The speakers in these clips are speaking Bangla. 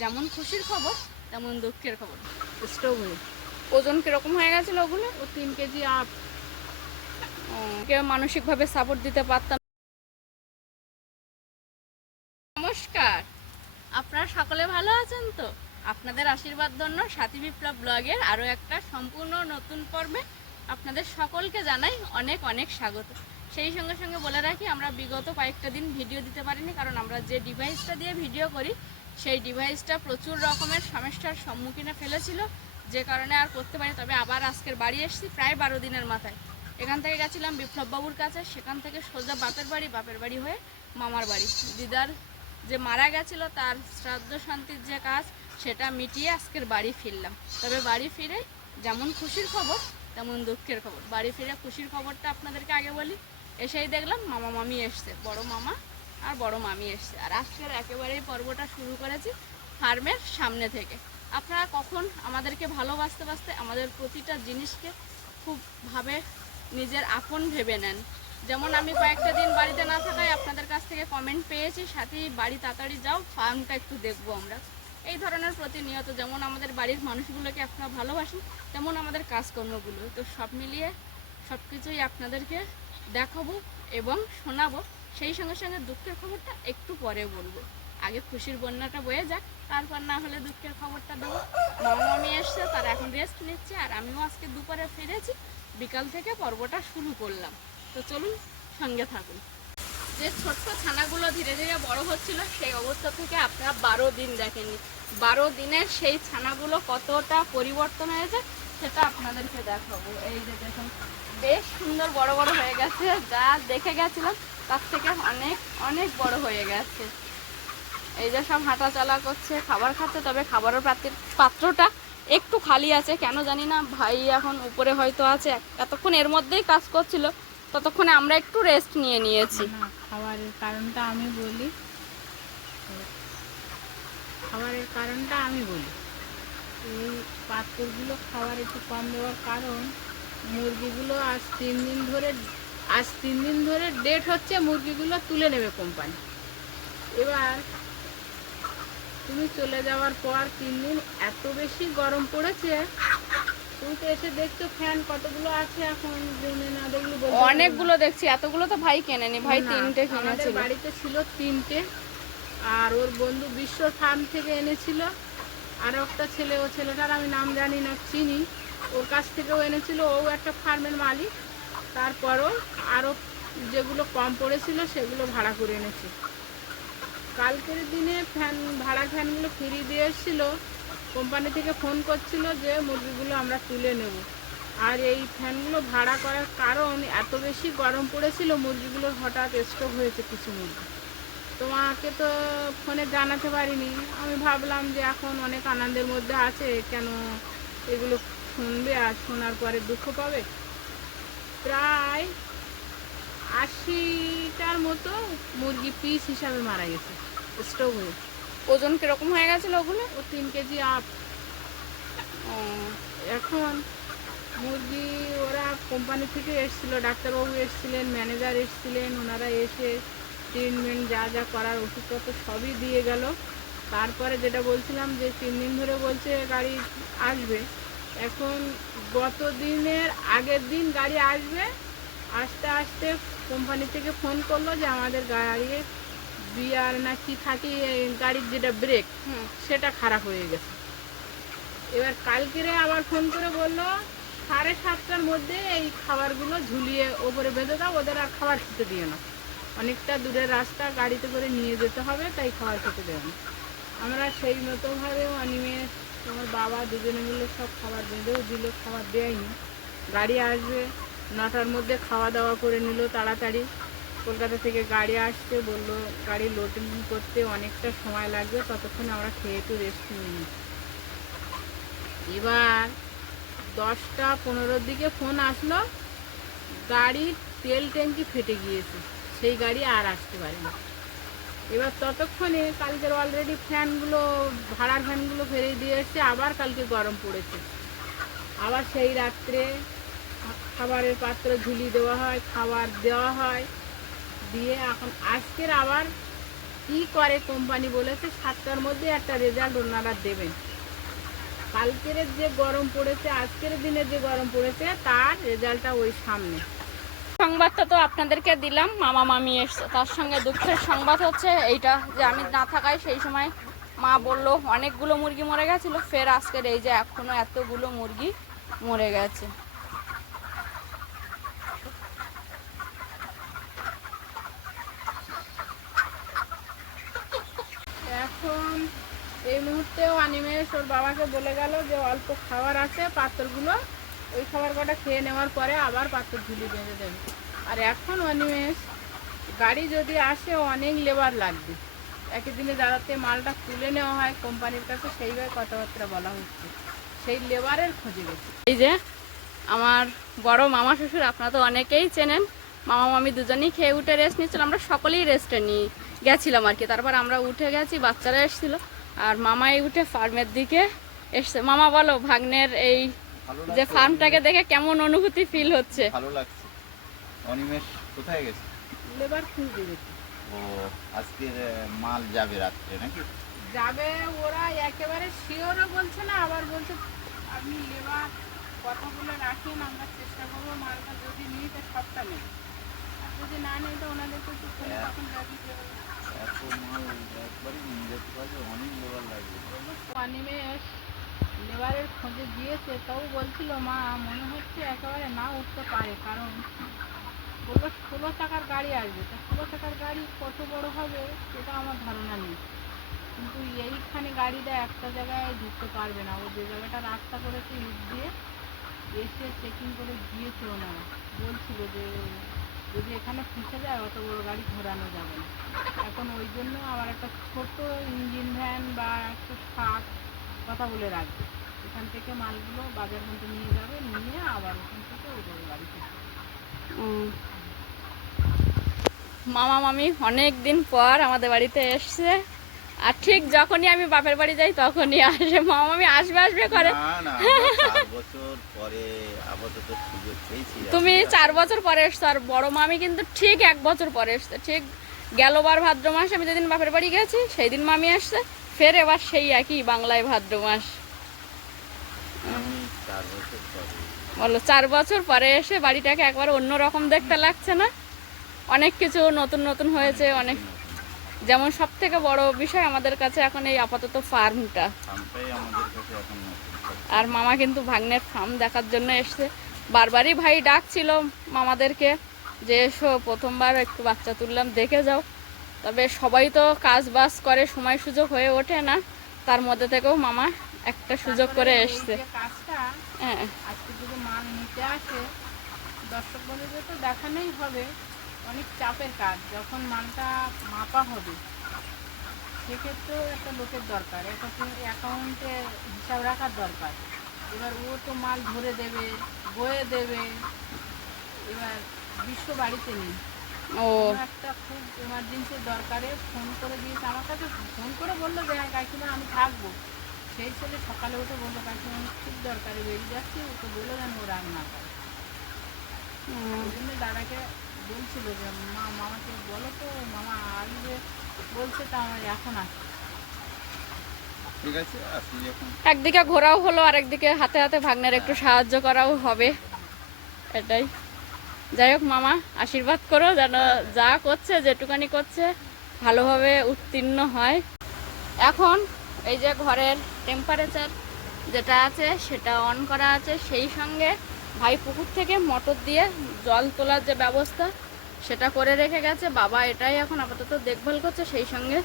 যেমন খুশির খবর তেমন দুঃখের খবর। স্টোভ হয়ে ওজন কিরকম হয়ে গেছিল ওগুলো? ও 3 কেজি আপ। কেউ মানসিকভাবে সাপোর্ট দিতে পারতাম। নমস্কার, আপনারা সকলে ভালো আছেন তো? আপনাদের আশীর্বাদ জন্য সাথী বিপ্লব ব্লগের আরও একটা সম্পূর্ণ নতুন পর্বে আপনাদের সকলকে জানাই অনেক অনেক স্বাগত। সেই সঙ্গে সঙ্গে বলে রাখি, আমরা বিগত কয়েকটা দিন ভিডিও দিতে পারিনি, কারণ আমরা যে ডিভাইসটা দিয়ে ভিডিও করি সেই ডিভাইসটা প্রচুর রকমের সমস্যার সম্মুখীনে ফেলেছিল, যে কারণে আর করতে পারি। তবে আবার আজকের বাড়ি এসেছি প্রায় 12 দিনের মাথায়। এখান থেকে গেছিলাম বিপ্লববাবুর কাছে, সেখান থেকে সোজা বাপের বাড়ি হয়ে মামার বাড়ি। দিদার যে মারা গেছিল তার শ্রাদ্ধ শান্তির যে কাজ সেটা মিটিয়ে আজকের বাড়ি ফিরলাম। তবে বাড়ি ফিরে যেমন খুশির খবর তেমন দুঃখের খবর। বাড়ি ফিরে খুশির খবরটা আপনাদেরকে আগে বলি। এসেই দেখলাম মামা মামি এসছে, বড় মামা আর বড় মামি এসছে। আর আজকের একেবারেই পর্বটা শুরু করেছি ফার্মের সামনে থেকে। আপনারা কখন আমাদেরকে ভালোবাসতে আমাদের প্রতিটা জিনিসকে খুবভাবে নিজের আপন ভেবে নেন। যেমন আমি কয়েকটা দিন বাড়িতে না থাকায় আপনাদের কাছ থেকে কমেন্ট পেয়েছি, সাথে বাড়ি তাড়াতাড়ি যাও, ফার্মটা একটু দেখবো আমরা। এই ধরনের প্রতিনিয়ত যেমন আমাদের বাড়ির মানুষগুলোকে আপনারা ভালোবাসেন, তেমন আমাদের কাজকর্মগুলো। তো সব মিলিয়ে সব কিছুই আপনাদেরকে দেখাবো এবং শোনাবো। সেই সঙ্গে সঙ্গে দুঃখের খবরটা একটু পরে বলবো। আগে খুশির বন্যাটা বয়ে যাক, তারপর না হলে দুঃখের খবরটা দেবো। মামা মামি এসছে, তারা এখন রেস্ট নিচ্ছে, আর আমিও আজকে দুপুরে ফিরেছি, বিকাল থেকে পর্বটা শুরু করলাম। তো চলুন, সঙ্গে থাকুন। যে ছোট্ট ছানাগুলো ধীরে ধীরে বড় হচ্ছিল, সেই অবস্থা থেকে আপনারা 12 দিন দেখেননি। 12 দিনের সেই ছানাগুলো কতটা পরিবর্তন হয়েছে সেটা আপনাদেরকে দেখাবো। এই যে দেখুন, বেশ সুন্দর বড় বড় হয়ে গেছে, যা দেখে গেছিলাম তার থেকে অনেক অনেক বড় হয়ে গেছে। এই যে সব হাঁটা চলা করছে, খাবার খাচ্ছে। তবে খাবারের পাত্রটা একটু খালি আছে, কেন জানি না। ভাই এখন উপরে হয়তো আছে, এতক্ষণ এর মধ্যেই কাজ করছিল, ততক্ষণে আমরা একটু রেস্ট নিয়েছি। খাবারের কারণটা আমি বলি। এই পাত্রগুলো খাবার একটু কম দেওয়ার কারণ, মুরগিগুলো আজ 3 দিন ধরে ডেট হচ্ছে, মুরগিগুলো তুলে নেবে কোম্পানি। এবার তুমি চলে যাওয়ার পর 3 দিন এত বেশি গরম পড়েছে। তুমি তো এসে দেখছো ফ্যান কতগুলো আছে এখন, জেনে না দেখলে অনেকগুলো দেখছি। এতগুলো তো ভাই কেনেনি, ভাই 3টে কিনেছিল। বাড়িতে ছিল 3টে, আর ওর বন্ধু বিশ্ব ফার্ম থেকে এনেছিল। আর একটা ছেলে, ও ছেলেটার আমি নাম জানি না, চিনি, ওর কাছ থেকেও এনেছিল, ও একটা ফার্মের মালিক। তারপরও আরও যেগুলো কম পড়েছিল সেগুলো ভাড়া করে এনেছি। কালকের দিনে ভাড়া ফ্যানগুলো ফিরিয়ে দিয়ে এসেছিলো, কোম্পানি থেকে ফোন করছিল যে মুরগিগুলো আমরা তুলে নেব। আর এই ফ্যানগুলো ভাড়া করার কারণ, এত বেশি গরম পড়েছিল, মুরগিগুলোর হঠাৎ স্ট্রোক হয়েছে কিছু মুরগি। তোমাকে তো ফোনে জানাতে পারিনি, আমি ভাবলাম যে এখন অনেক আনন্দের মধ্যে আছে, কেন এগুলো শুনবে, আর শোনার পরে দুঃখ পাবে। প্রায় 80টার মতো মুরগি পিস হিসাবে মারা গেছে স্ট্রোক হয়ে। ওজন কিরকম হয়ে গেছিল ওগুলো? ও 3 কেজি আপ। এখন মুরগি ওরা কোম্পানি থেকে এসেছিলো, ডাক্তারবাবু এসেছিলেন, ম্যানেজার এসেছিলেন, ওনারা এসে ট্রিটমেন্ট যা যা করার ওষুধপত্র সবই দিয়ে গেল। তারপরে যেটা বলছিলাম যে 3 দিন ধরে বলছে গাড়ি আসবে। এখন গত দিনের আগের দিন গাড়ি আসবে, আসতে আসতে কোম্পানি থেকে ফোন করলো যে আমাদের গাড়ির বিয়ার না কি থাকে, গাড়ির যেটা ব্রেক সেটা খারাপ হয়ে গেছে। এবার কালকেরে আবার ফোন করে বললো 7:30টার মধ্যে এই খাবারগুলো ঝুলিয়ে ওপরে বেঁধে দাও, ওদের আর খাবার খেতে দিও না, অনেকটা দূরের রাস্তা, গাড়িতে করে নিয়ে যেতে হবে, তাই খাবার খেতে দেবে না। আমরা সেই মতোভাবে অনিমে তোমার বাবা দুজনে মিলে সব খাবার বেঁধেও দিল, খাবার দেয়নি। গাড়ি আসবে 9টার মধ্যে, খাওয়া দাওয়া করে নিল তাড়াতাড়ি। কলকাতা থেকে গাড়ি আসছে, বললো গাড়ি লোডিং করতে অনেকটা সময় লাগবে, ততক্ষণ আমরা খেয়ে একটু রেস্ট নিয়ে নিই। এবার 10টা 15-র দিকে ফোন আসলো, গাড়ির তেল ট্যাঙ্কি ফেটে গিয়েছে, সেই গাড়ি আর আসতে পারেনি। এবার ততক্ষণে কালকের অলরেডি ফ্যানগুলো, ভাড়ার ফ্যানগুলো ফেরে দিয়ে এসছে, আবার কালকে গরম পড়েছে। আবার সেই রাত্রে খাবারের পাত্র ঝুলিয়ে দেওয়া হয়, খাবার দেওয়া হয়, দিয়ে এখন আজকের আবার কি করে কোম্পানি বলেছে 7টার মধ্যে একটা রেজাল্ট ওনারা দেবেন। কালকের যে গরম পড়েছে, আজকের দিনে যে গরম পড়েছে, তার রেজাল্টটা ওই সামনে। সংবাদটা তো আপনাদেরকে দিলাম, মামা মামি এসছে। তার সঙ্গে দুঃখের সংবাদ হচ্ছে এইটা যে আমি না থাকায় সেই সময় মা বললো অনেকগুলো মুরগি মরে গেছিল, ফের আজকের এই যে এখনো এতগুলো মুরগি মরে গেছে। এখন এই মুহূর্তেও অনিমেষ ওর বাবাকে বলে গেল যে অল্প খাবার আছে, পাত্রগুলো ওই খাবার কটা খেয়ে নেওয়ার পরে আবার পাত্র ঝুলি বেঁধে দেবে। আর এখন অনিমেষ গাড়ি যদি আসে অনেক লেবার লাগবে, একই দিনে যাতে মালটা তুলে নেওয়া হয় কোম্পানির কাছে, সেইভাবে কথাবার্তা বলা হচ্ছে, সেই লেবারের খোঁজে গেছে। এই যে আমার বড় মামা শ্বশুর, আপনারা তো অনেকেই চেনেন, মামা মামি দুজনেই খেয়ে উঠে রেস্ট নিচ্ছিল, আমরা সকলেই রেস্টে নিয়ে গেছিলাম আর কি। তারপর আমরা উঠে গেছি, বাচ্চারা এসেছিল, আর মামাই উঠে ফার্মের দিকে এসছে। মামা বলো, ভাগ্নের এই যে ফার্মটাকে দেখে কেমন অনুভূতি ফিল হচ্ছে? ভালো লাগছে। অনিমেষ কোথায় গেছে? লেবার খুঁজে গেছে। ও আজকের মাল যাবে রাত্রে নাকি? যাবে, ওরা একেবারে শিওরও বলছে না, আবার বলছে আপনি লেবার কথা বলে রাখেন, আমরা চেষ্টা করবো মালটা যদি নিই তো সবটা নেই, আর যদি না নেই তো ওনাদেরকে একটু ফোনে তখন যাবি যে এত মাল একবারই নিয়ে যেতে পারবে, অনেক লেবার লাগবে। অনিমেষ লেবারের খোঁজে গিয়েছে, তাও বলছিল মা মনে হচ্ছে একেবারে না উঠতে পারে, কারণ বললো 16 টাকার গাড়ি আসবে, তা 16 টাকার গাড়ি কত বড় হবে সেটা আমার ধারণা নেই, কিন্তু এইখানে গাড়িটা একটা জায়গায় ঢুকতে পারবে না। ও যে জায়গাটা রাস্তা করেছে ইট দিয়ে, এসে চেকিং করে গিয়েছে, ওনারা বলছিল যে যদি এখানে ফেঁসে যায় অত বড় গাড়ি ঘোরানো যাবে না। এখন ওই জন্য আবার একটা ছোট ইঞ্জিন ভ্যান বা একটা ট্রাক কথা বলে রাখবে, এখান থেকে মালগুলো বাজার মধ্যে নিয়ে যাবে, নিয়ে আবার ওখান থেকে ওই বড় গাড়ি থেকে। মামা মামি অনেক দিন পর আমাদের বাড়িতে এসছে, আর ঠিক যখনই আমি বাপের বাড়ি যাই তখনই আসে। মামা মামি আসবে আসবে করে। না না, আমরা 4 বছর পরে আপাতত সুযোগ পেয়েছি। তুমি 4 বছর পরে এসছো, আর বড় মামি কিন্তু ঠিক 1 বছর পরে এসছে। ঠিক গেলবার ভাদ্র মাসে আমি যেদিন বাপের বাড়ি গেছি সেই দিন মামি আসছে, ফের এবার সেই একই বাংলায় ভাদ্র মাস। আমি 4 বছর পরে। বলো, 4 বছর পরে এসে বাড়িটাকে একবার অন্যরকম দেখতে লাগছে না? অনেক কিছু নতুন নতুন হয়েছে, অনেক। যেমন সব থেকে বড় বিষয় আমাদের কাছে এখন এই আপাতত ফার্মটা, ফার্মটাই আমাদের কাছে এখন নতুন। আর মামা কিন্তু ভাগ্নের ফার্ম দেখার জন্য এসছে। বারবারই ভাই ডাকছিল মামাদেরকে যে এসো, প্রথমবার একটু বাচ্চা তুললাম, দেখে যাও। তবে সবাই তো কাজ বাজ করে, সময় সুযোগ হয়ে ওঠে না, তার মধ্যে থেকেও মামা একটা সুযোগ করে তারপরে এই এসছে। যে কাজটা হ্যাঁ, আজকে যদি মাল নিতে আসে, দর্শক বন্ধুদের তো দেখানোই হবে, অনেক চাপের কাজ। যখন মালটা মাপা হবে সেক্ষেত্রেও একটা লোকের দরকার, একটা অ্যাকাউন্টে হিসাব রাখার দরকার। এবার ও তো মাল ধরে দেবে, বয়ে দেবে, এবার বিশ্ব বাড়িতে নেই, ও কোনো একটা খুব এমার্জেন্সি দরকারে ফোন করে দিয়েছে আমার কাছে, ফোন করে বললো যে হ্যাঁ কাকিমা আমি থাকবো। সেই ছেলে সকালে উঠে বললো কাকিমা আমি খুব দরকারে বেরিয়ে যাচ্ছি, ওকে বলে দেন ও রাগ না করে। ওই জন্য দাদাকে বলছিল যে মা মামাকে বলো তো, মামা আসবে বলছে, তা আমার এখন আসছে। ঠিক আছে, আসি যখন। একদিকে ঘোরাও হলো, আর একদিকে হাতে হাতে ভাগ্নের একটু সাহায্য করাও হবে, এটাই। যাই হোক মামা, আশীর্বাদ করো যেন যা করছে, যেটুকানি করছে, ভালোভাবে উত্তীর্ণ হয়। এখন এই যে ঘরের টেম্পারেচার যেটা আছে সেটা অন করা আছে, সেই সঙ্গে ভাই পুকুর থেকে মোটর দিয়ে জল তোলার যে ব্যবস্থা সেটা করে রেখে গেছে। বাবা এটাই এখন আপাতত দেখভাল করছে। সেই সঙ্গে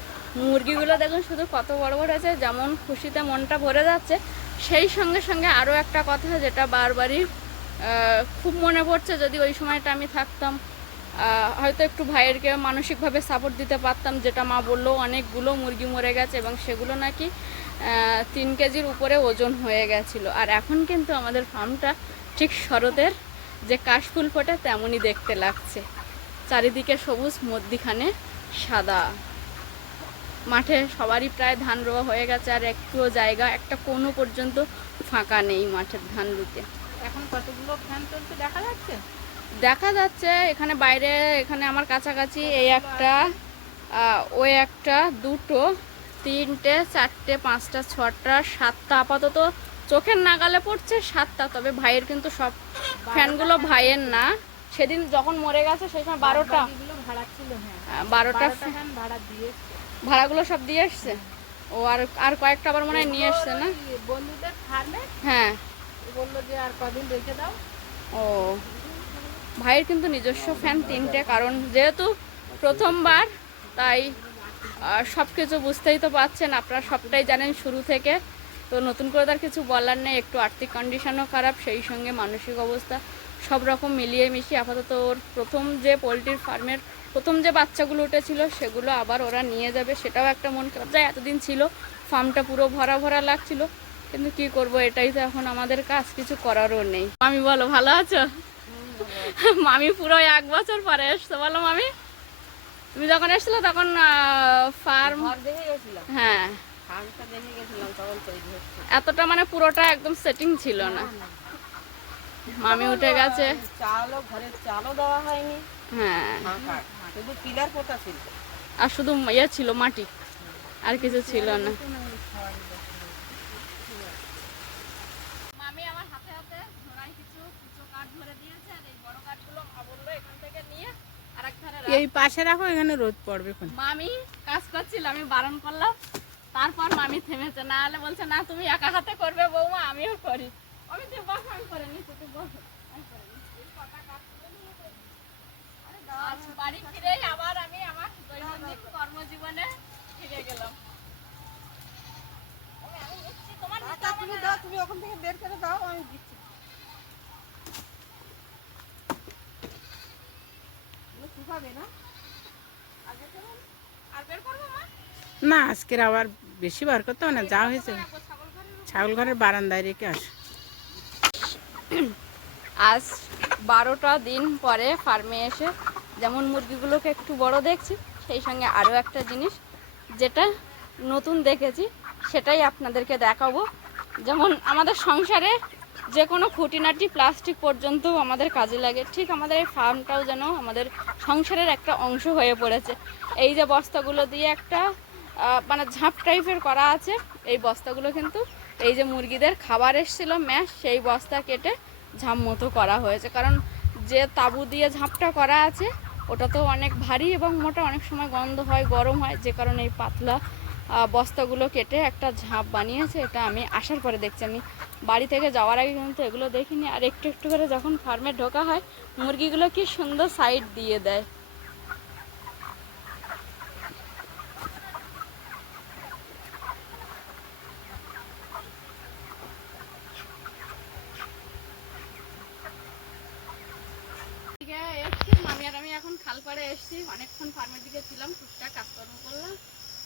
মুরগিগুলো দেখুন শুধু কত বড় বড় আছে, যেমন খুশিতে মনটা ভরে যাচ্ছে। সেই সঙ্গে সঙ্গে আরও একটা কথা যেটা বারবারই খুব মনে পড়ছে, যদি ওই সময়টা আমি থাকতাম হয়তো একটু ভাইয়েরকে মানসিকভাবে সাপোর্ট দিতে পারতাম। যেটা মা বললো অনেকগুলো মুরগি মরে গেছে এবং সেগুলো নাকি 3 কেজির উপরে ওজন হয়ে গেছিলো। আর এখন কিন্তু আমাদের ফার্মটা ঠিক শরতের যে কাশফুল ফোটে তেমনই দেখতে লাগছে। চারিদিকে সবুজ, মধ্যিখানে সাদা। মাঠে সবারই প্রায় ধান রোয়া হয়ে গেছে, আর একটুও জায়গা, একটা কোনো পর্যন্ত ফাঁকা নেই মাঠের ধান রুতে। এখন কতগুলো ফ্যান চলছে দেখা যাচ্ছে? দেখা যাচ্ছে এখানে বাইরে, এখানে আমার কাছাকাছি এই একটা, ওই একটা, দুটো, তিনটে, চারটে, পাঁচটা, ছটা, সাতটা আপাতত চোখের নাগালে পড়ছে, সাতটা। তবে ভাইয়ের কিন্তু সব ফ্যানগুলো ভাইয়ের না, সেদিন যখন মরে গেছে সেই সময় 12টা ভাড়া ছিল। হ্যাঁ, 12টা ফ্যান ভাড়া দিয়ে ভাড়াগুলো সব দিয়ে এসছে। ও আর আর কয়েকটা আবার মনে হয় নিয়ে এসছে না? বন্ধুদের ফার্মে হ্যাঁ, বললো যে আর কদিন রেখে দাও। ও ভাইয়ের কিন্তু নিজস্ব ফ্যান 3টে, কারণ যেহেতু প্রথমবার, তাই সব কিছু বুঝতেই তো পারছেন, আপনারা সবটাই জানেন শুরু থেকে। তো নতুন করে তার কিছু বলার নেই, একটু আর্থিক কন্ডিশনও খারাপ, সেই সঙ্গে মানসিক অবস্থা, সব রকম মিলিয়ে মিশিয়ে আপাতত ওর প্রথম যে পোলট্রির ফার্মের প্রথম যে বাচ্চাগুলো উঠেছিল সেগুলো আবার ওরা নিয়ে যাবে, সেটাও একটা মন খারাপ যায়। এতদিন ছিল, ফার্মটা পুরো ভরা ভরা লাগছিল, কিন্তু কি করব, এটাই তো এখন আমাদের কাজ, কিছু করারও নেই। মামি বলো, ভালো আছো? মামি পুরো 1 বছর পরে এসছো, বলো মামি। তুমি যখন এসেছিলে তখন ফার্ম দেখে গেছিলাম, হ্যাঁ ফার্মটা দেখে গেছিলাম, তখন তৈরি হচ্ছে। এতটা মানে পুরোটা একদম সেটিং ছিল না। মামি উঠে গেছে, ঘরের চালও দেওয়া হয়নি, হ্যাঁ, শুধু পিলার পোতা ছিল, আর শুধু ইয়ে ছিল, মাটি, আর কিছু ছিল না। মামি আমার হাতে হাতে ধরাই কিছু কাঠ ধরে দিয়েছে, আর এই বড় কাঠগুলো মা বললো এখান থেকে নিয়ে আরেক ধারে রাখ। এই পাশে রাখো, এখানে রোদ পড়বে। মামি কাজ করছিল, আমি বারণ করলাম, তারপর মামি থেমেছে, না হলে বলছে না তুমি একা হাতে করবে বৌমা, আমিও করি। আমি তুই বস, আমি করে নিচ্ছি, তুই বস, আমি করে নিচ্ছি। এই কটা কাজ তুলে নিয়ে করি। আজ বাড়ি ফিরেই আবার আমি আমার দৈনন্দিন কর্মজীবনে ফিরে গেলাম। আমি নিচ্ছি, তোমার নিতে হবে না। তুমি ওখান থেকে বের করে দাও, আমি দিচ্ছি। শুকাবে না? আগে করুন, আর বের করবো মা? না, আজকের আবার বেশি বার করতে হবে না, যা হয়েছে ছাগল ঘরের বারান্দায় রেখে আস। আজ 12টা দিন পরে ফার্মে এসে যেমন মুরগিগুলোকে একটু বড় দেখছি, সেই সঙ্গে আরও একটা জিনিস যেটা নতুন দেখেছি সেটাই আপনাদেরকে দেখাবো। যেমন আমাদের সংসারে যে কোনো খুঁটিনাটি প্লাস্টিক পর্যন্ত আমাদের কাজে লাগে, ঠিক আমাদের এই ফার্মটাও যেন আমাদের সংসারের একটা অংশ হয়ে পড়েছে। এই যে বস্তাগুলো দিয়ে একটা মানে ঝাঁপ টাইপের করা আছে, এই বস্তাগুলো কিন্তু এই যে মুরগিদের খাবার এসেছিল ম্যাশ, সেই বস্তা কেটে ঝাঁপ মতো করা হয়েছে। কারণ যে তাঁবু দিয়ে ঝাঁপটা করা আছে ওটা তো অনেক ভারী এবং মোটা, অনেক সময় গন্ধ হয়, গরম হয়, যে কারণে এই পাতলা বস্তাগুলো কেটে একটা ঝাঁপ বানিয়েছে। এটা আমি আসার পরে দেখছি, আমি বাড়ি থেকে যাওয়ার আগে কিন্তু এগুলো দেখিনি। আর একটু একটু করে যখন ফার্মে ঢোকা হয়, মুরগিগুলো কি সুন্দর সাইড দিয়ে দেয়। মামি আর আমি এখন খালপাড়ে এসেছি, অনেকক্ষণ ফার্মের দিকে ছিলাম, টুকটাক কাজকর্ম করলাম।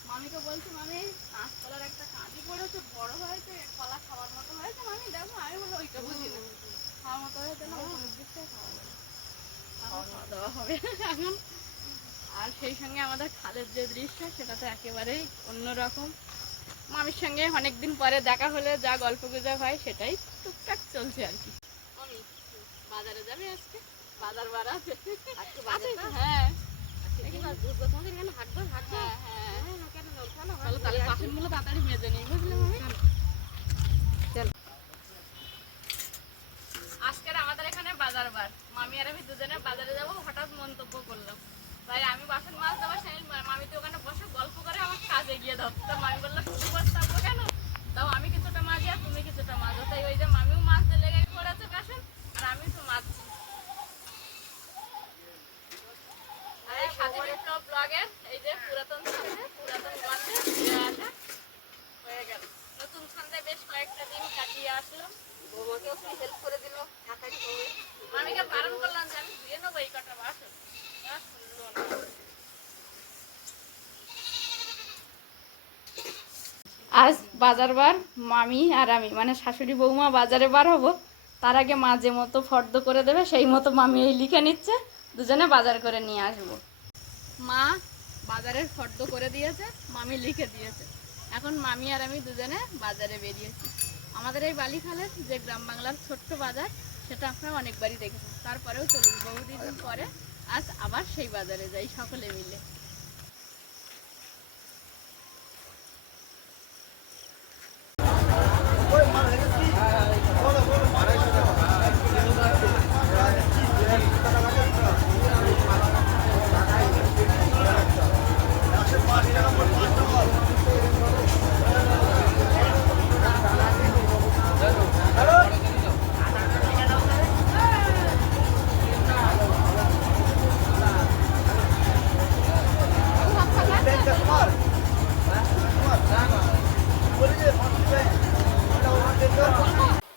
মামিকে বলছি, মামি কাঁচকলার একটা কাঁচি পড়েছে, বড় হয়েছে, কলা খাওয়ার মতো হয়েছে। মামি দেখো, আমি বললো ওইটা বুঝি না, খাওয়ার মতো হয়েছে না, ওই দিকটাই খাওয়া যাবে, খাওয়া দাওয়া হবে এখন। আর সেই সঙ্গে আমাদের খালের যে দৃশ্য সেটা তো একেবারেই অন্যরকম। মামির সঙ্গে অনেকদিন পরে দেখা হলে যা গল্প গুজব হয় সেটাই টুকটাক চলছে আর কি। মামি বাজারে যাবে আজকে? বাজার বার আছে, হ্যাঁ, তাহলে বাসনগুলো তাড়াতাড়ি মেজে নিই, বুঝলে মামি? আজকের আমাদের এখানে বাজার বার, মামি আর আমি দুজনে বাজারে যাবো, হঠাৎ মন্তব্য করলাম, তাই আমি বাসন মাছ দেবো, সেই মামি তো ওখানে বসে গল্প করে আমার কাজে গিয়ে দাও। তো মামি বললো শুধু বসে থাকবো কেন, তাও আমি কিছুটা মাঝি আর তুমি কিছুটা মাঝো। তাই ওই যে মামিও মাছতে লেগে পড়েছে বাসন, আর আমি তো মাছছি। আর এই সাথে বিপ্লব ব্লগের এই যে পুরাতন ছান্দে, পুরাতন গন্ধে ফিরে আসা হয়ে গেল। নতুন ছান্দে বেশ কয়েকটা দিন কাটিয়ে আসলাম, বৌমাকেও একটু হেল্প করে দিল। মামিকে বারণ করলাম যে আমি ধুয়ে নেবো এই কটা বাসন, আজ বাজার বার, মামি আর আমি মানে শাশুড়ি বৌমা বাজারে বার হবো, তার আগে মা যে মতো ফর্দ করে দেবে সেই মতো মামি এই লিখে নিচ্ছে, দুজনে বাজার করে নিয়ে আসবো। মা বাজারের ফর্দ করে দিয়েছে, মামি লিখে দিয়েছে, এখন মামি আর আমি দুজনে বাজারে বেরিয়েছি। আমাদের এই বালিখালের যে গ্রাম বাংলার ছোট্ট বাজার, সেটা আপনারা অনেকবারই দেখেছেন, তারপরেও চলুন বহুদিন পরে আজ আবার সেই বাজারে যাই সকলে মিলে।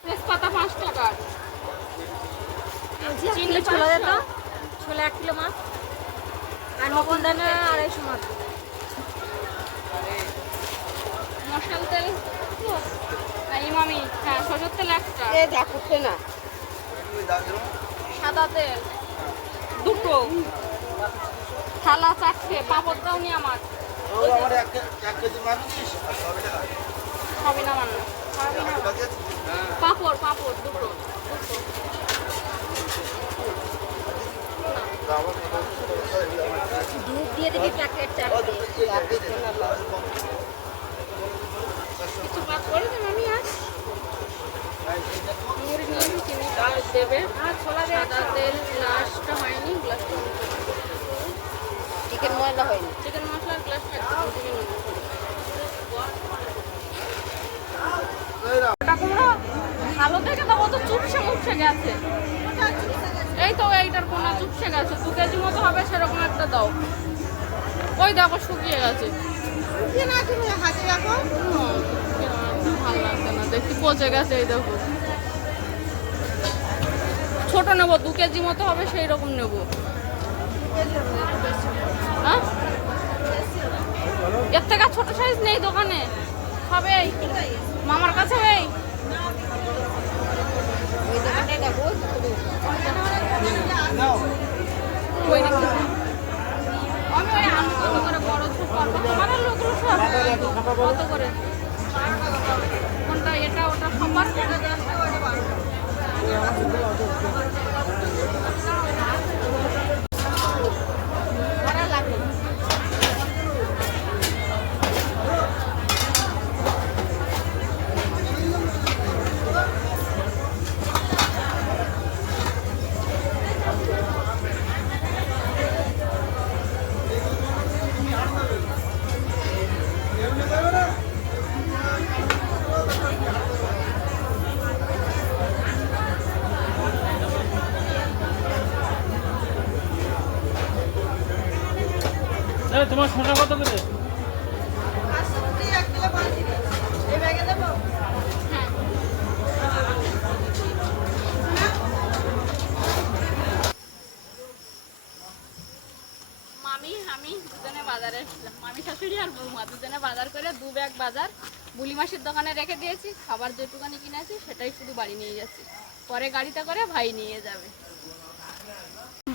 তেজপাতা 5 টাকা, চিনি ছোলা 500, যেত, ছোলা 1 কিলো মাছ, আর নকল দানা 250 মাছ। মশলা তেল ইমামি, হ্যাঁ সরষের তেল 1 টা, এ দেখো না, সাদা তেল 2টো, থালা 4টে, পাঁপড় দাও নি আমার সবই না মান্য, পাঁপড় 2টো, দুধ দিয়ে দিবি প্যাকেট 4টে। কিছু বাদ করে দেন আমি আজ মুড়ি নিয়ে চিনি দেবে, আর ছোলা সাদা তেল গ্লাসটা হয়নি, গ্লাসটা চিকেন ময়লা হয়নি। চিকেন মশলার গ্লাসটা একদম থেকে নেবো। ওটা কুমড়ো ভালো দেখে দেবো, তো চুপসে মুপসে গেছে, এই তো এইটার কোনা চুপসে গেছে, 2 কেজি মতো হবে সেরকম একটা দাও। ওই দেখো শুকিয়ে গেছে, ভালো লাগছে না দেখতে, পচে গেছে। এই দেখো ছোট নেবো, 2 কেজি মতো হবে সেই রকম নেবো। হ্যাঁ এর থেকে ছোট সাইজ নেই দোকানে, হবে এই মামার কাছে এই ওই দোকানটাই দেখো, ওই দেখি। আমি ওই আলু কত করে বড় ছোট করবো, তোমার লোকগুলো সব কত করে, কোনটা এটা ওটা সবার ভাড়া লাগে। তোমার শোনা কত করে? মামি আমি দুজনে বাজারে এসেছিলাম, মামি শাশুড়ি আর বৌমা দুজনে বাজার করে 2 ব্যাগ বাজার বুলি মাসির দোকানে রেখে দিয়েছি। খাবার যেটুকানি কিনেছি সেটাই শুধু বাড়ি নিয়ে যাচ্ছি, পরে গাড়িতে করে ভাই নিয়ে যাবে।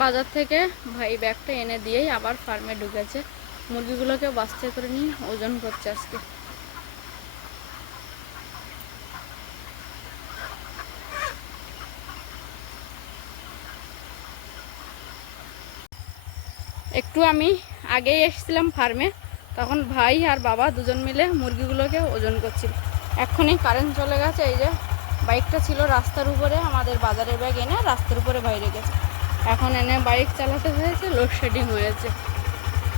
বাজার থেকে ভাই ব্যাগটা এনে দিয়েই আবার ফার্মে ঢুকেছে, মুরগিগুলোকে বাস্তে করে নিয়ে ওজন করছে আজকে। একটু আমি আগেই এসেছিলাম ফার্মে, তখন ভাই আর বাবা দুজন মিলে মুরগিগুলোকে ওজন করছিল। এক্ষুনি কারেন্ট চলে গেছে, এই যে বাইকটা ছিল রাস্তার উপরে, আমাদের বাজারের ব্যাগ এনে রাস্তার উপরে বাইরে গেছে, এখন এনে বাইক চালাতে হয়েছে, লোডশেডিং হয়েছে।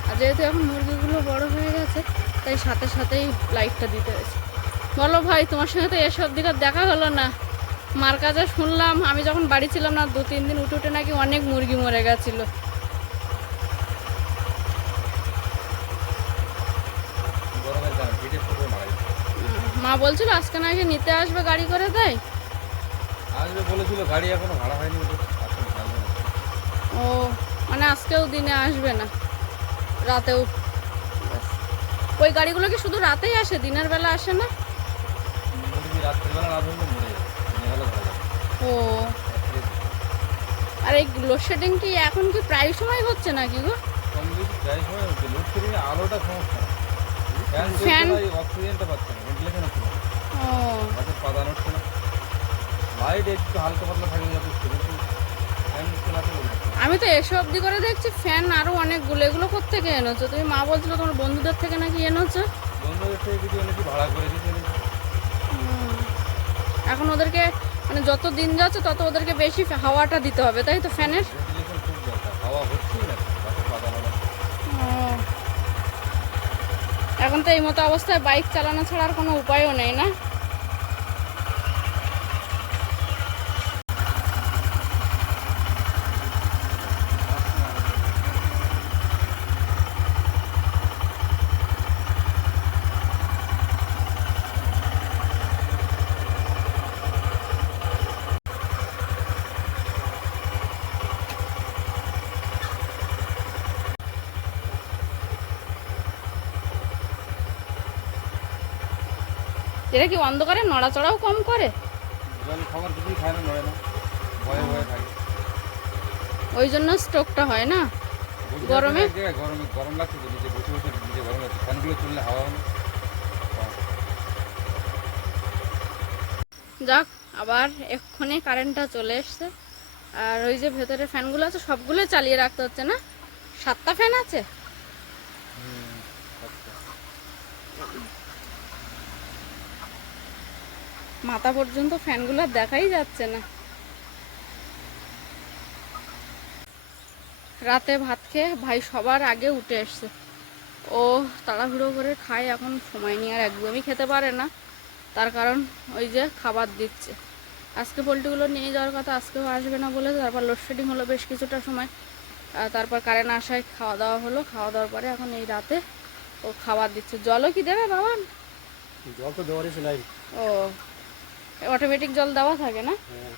আর যেহেতু এখন মুরগিগুলো বড় হয়ে গেছে তাই সাথে সাথেই লাইটটা দিতে হয়েছে। বলো ভাই, তোমার সঙ্গে তো এসব দিকে দেখা হলো না, মার কাছে শুনলাম আমি যখন বাড়ি ছিলাম না 2-3 দিন উঠে উঠে নাকি অনেক মুরগি মরে গেছিলো। মা বলছিল আজকে নাকি নিতে আসবে গাড়ি করে, তাই আসবে বলেছিল, গাড়ি এখনো ভাড়া হয়নি। ও মানে আজকেও দিনে আসবে না, রাতেও? ওই গাড়িগুলো কি শুধু রাতেই আসে, দিনের বেলা আসে না? মুরগি রাত্রিবেলা না ধরলে মরে যাবে, দিনের বেলা ধরা যাবে। ও আর এই লোডশেডিং কি এখন কি প্রায় সময় হচ্ছে নাকি গো? কম বেশি প্রায় সময় হচ্ছে। লোডশেডিং এ আলোটা সমস্যা, ফ্যান অক্সিজেনটা পাচ্ছে না, ভেন্টিলেশন হচ্ছে না, ও গাছের পাতা নড়ছে না, লাইট একটু হালকা পাতলা থাকলে যথেষ্ট, কিন্তু ফ্যান চালাতে হবে। আমি তো এসে অবধি করে দেখছি ফ্যান আরো অনেকগুলো, এগুলো কোত্থেকে এনেছো তুমি? মা বলছিল তোমার বন্ধুদের থেকে নাকি এনেছো? বন্ধুদের থেকে কিছু এনেছি, ভাড়া করে কিছু এনেছি। এখন ওদেরকে মানে যত দিন যাচ্ছে তত ওদেরকে বেশি হাওয়াটা দিতে হবে, তাই তো ফ্যানের? ভেন্টিলেশন খুব দরকার, হাওয়া হচ্ছেই না, গাছের পাতা নড়ছে। এখন তো এই মতো অবস্থায় বাইক চালানো ছাড়া আর কোনো উপায়ও নেই না। এরা কি অন্ধকারে নড়াচড়াও কম করে? জল খাবার কিছুই খায় না, নড়ে না, ভয়ে ভয়ে থাকে। ওই জন্য স্ট্রোকটা হয় না। বসে গরমে? আছে এক জায়গায়, গরম লাগছে তো, নিচে বসে বসে নিচে গরম লাগছে, ফ্যানগুলো চললে হাওয়া হয় না। যাক, আবার এক্ষুনি কারেন্টটা চলে এসছে। আর ওই যে ভেতরে ফ্যানগুলো আছে সবগুলো চালিয়ে রাখতে হচ্ছে না? 7টা ফ্যান আছে। আচ্ছা। মাথা পর্যন্ত ফ্যানগুলো দেখাই যাচ্ছে না। রাতে ভাত খেয়ে ভাই সবার আগে উঠে এসছে। ও তাড়াহুড়ো করে খায়, এখন সময় নিয়ে আর একদমই খেতে পারে না। তার কারণ ওই যে খাবার দিচ্ছে। আজকে পোলট্রিগুলো নিয়ে যাওয়ার কথা, আজকেও আসবে না বলে, তারপর লোডশেডিং হলো বেশ কিছুটা সময়। তারপর কারেন্ট আসায় খাওয়া দাওয়া হলো, খাওয়া দাওয়ার পরে এখন এই রাতে ও খাবার দিচ্ছে। জলও কি দেবে বাবা? জল তো দেওয়ারই ছিল। ও অটোমেটিক জল দেওয়া থাকে না? হ্যাঁ।